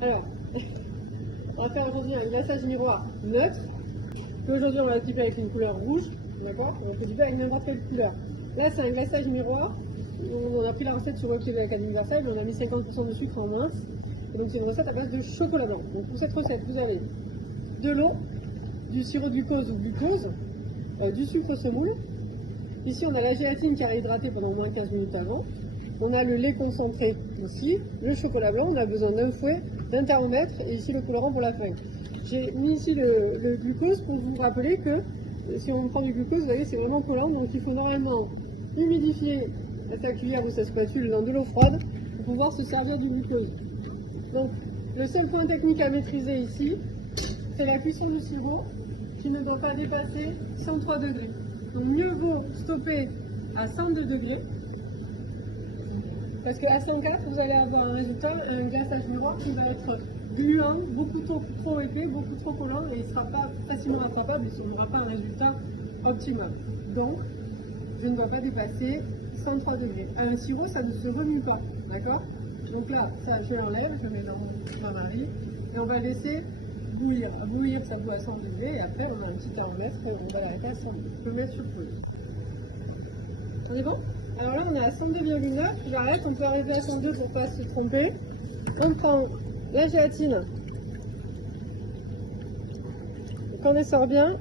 Alors, on va faire aujourd'hui un glaçage miroir neutre. Aujourd'hui, on va typer avec une couleur rouge. D'accord? On peut typer avec n'importe quelle couleur. Là, c'est un glaçage miroir. On a pris la recette sur WebTV Academy Versailles, mais on a mis 50% de sucre en mince. Et donc, c'est une recette à base de chocolat blanc. Donc, pour cette recette, vous avez de l'eau, du sirop de glucose ou glucose, du sucre semoule. Ici, on a la gélatine qui a réhydraté pendant au moins 15 minutes avant. On a le lait concentré ici, le chocolat blanc, on a besoin d'un fouet, d'un thermomètre et ici le colorant pour la fin. J'ai mis ici le glucose pour vous rappeler que si on prend du glucose, vous voyez, c'est vraiment collant, donc il faut normalement humidifier sa cuillère ou sa spatule dans de l'eau froide pour pouvoir se servir du glucose. Donc le seul point technique à maîtriser ici, c'est la cuisson du sirop qui ne doit pas dépasser 103 degrés. Donc mieux vaut stopper à 102 degrés. Parce qu'à 104, vous allez avoir un résultat, un glaçage miroir qui va être gluant, beaucoup trop épais, beaucoup trop collant et il ne sera pas facilement rattrapable et on n'aura pas un résultat optimal. Donc, je ne dois pas dépasser 103 degrés. Un sirop, ça ne se remue pas, d'accord? Donc là, ça, je l'enlève, je mets dans mon bain-marie et on va laisser bouillir. Bouillir, ça bout à 100 degrés et après, on a un petit thermomètre et on va l'arrêter à 100 degrés. Je peux le mettre sur pause. On est bon? Alors là, on est à 102,9, j'arrête, on peut arriver à 102 pour ne pas se tromper. On prend la gélatine. Et quand elle sort bien,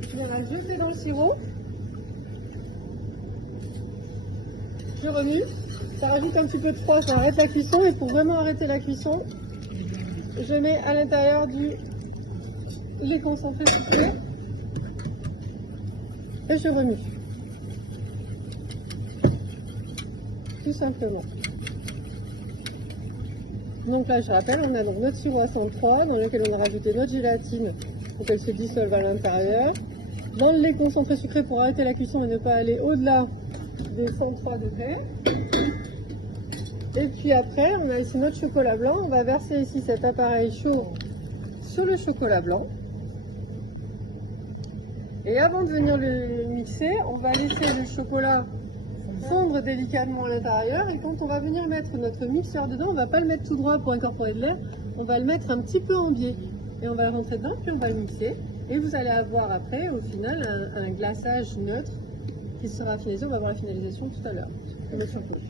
je viens la jeter dans le sirop. Je remue. Ça rajoute un petit peu de froid, ça arrête la cuisson. Et pour vraiment arrêter la cuisson, je mets à l'intérieur du lait concentré sucré. Et je remue. Tout simplement. Donc là, je rappelle, on a donc notre sirop à 103 dans lequel on a rajouté notre gélatine pour qu'elle se dissolve à l'intérieur. Dans le lait concentré sucré pour arrêter la cuisson et ne pas aller au-delà des 103 degrés. Et puis après, on a ici notre chocolat blanc. On va verser ici cet appareil chaud sur le chocolat blanc. Et avant de venir le mixer, on va laisser le chocolat fondre délicatement à l'intérieur et quand on va venir mettre notre mixeur dedans, on ne va pas le mettre tout droit pour incorporer de l'air, on va le mettre un petit peu en biais et on va le rentrer dedans puis on va le mixer et vous allez avoir après au final un glaçage neutre qui sera finalisé, on va voir la finalisation tout à l'heure. On met sur pause.